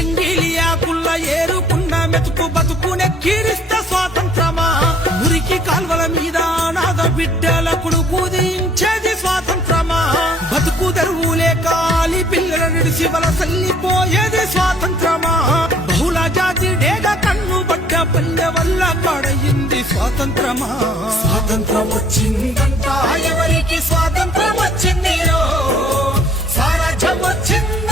ఎంగిలియాకుల్ల ఏరుకున్న మెతుకు బతుకునే కీరిస్తే స్వాతంత్రమా మురికి కాల్వల మీద అనాథ బిడ్డలకు కుదించేది స్వాతంత్రమా బతుకు తెరువులే కాలి పిల్లల నిడిసి వలసల్లిపోయేది స్వాతంత్రమా బహుళ జాతి డేగ కన్ను బట్ట పల్లె వల్ల పడయింది స్వాతంత్రమా స్వాతంత్రం వచ్చిందంతా ఎవరికి స్వాతంత్రం వచ్చింది స్వరాజ్యం వచ్చింది